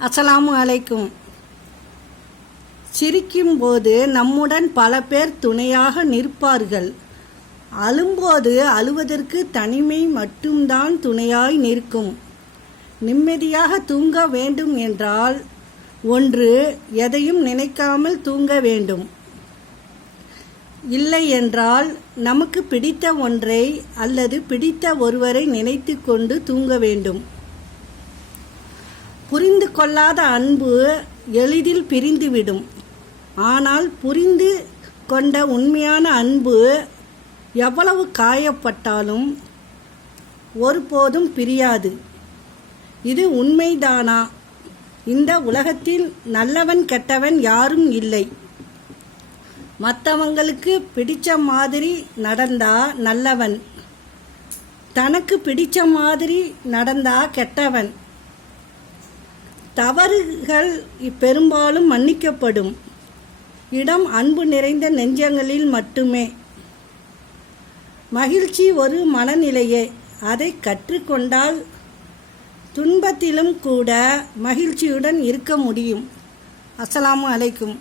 அஸ்ஸலாமு அலைக்கும். சிரிக்கும்போது நம்முடன் பல பேர் துணையாக நிற்பார்கள். அழும்போது அழுவதற்கு தனிமை மட்டும்தான் துணையாய் நிற்கும். நிம்மதியாக தூங்க வேண்டும் என்றால் ஒன்று எதையும் நினைக்காமல் தூங்க வேண்டும். இல்லை என்றால் நமக்கு பிடித்த ஒன்றை அல்லது பிடித்த ஒருவரை நினைத்து கொண்டு தூங்க வேண்டும். புரிந்து கொள்ளாத அன்பு எளிதில் பிரிந்துவிடும். ஆனால் புரிந்து கொண்ட உண்மையான அன்பு எவ்வளவு காயப்பட்டாலும் ஒருபோதும் பிரியாது. இது உண்மைதானா? இந்த உலகத்தில் நல்லவன் கெட்டவன் யாரும் இல்லை. மற்றவங்களுக்கு பிடிச்ச மாதிரி நடந்தா நல்லவன், தனக்கு பிடிச்ச மாதிரி நடந்தா கெட்டவன். தவறுகள் பெரும்பாலும் மன்னிக்கப்படும் இடம் அன்பு நிறைந்த நெஞ்சங்களில் மட்டுமே. மகிழ்ச்சி ஒரு மனநிலையே. அதை கற்றுக்கொண்டால் துன்பத்திலும் கூட மகிழ்ச்சியுடன் இருக்க முடியும். அஸ்ஸலாமு அலைக்கும்.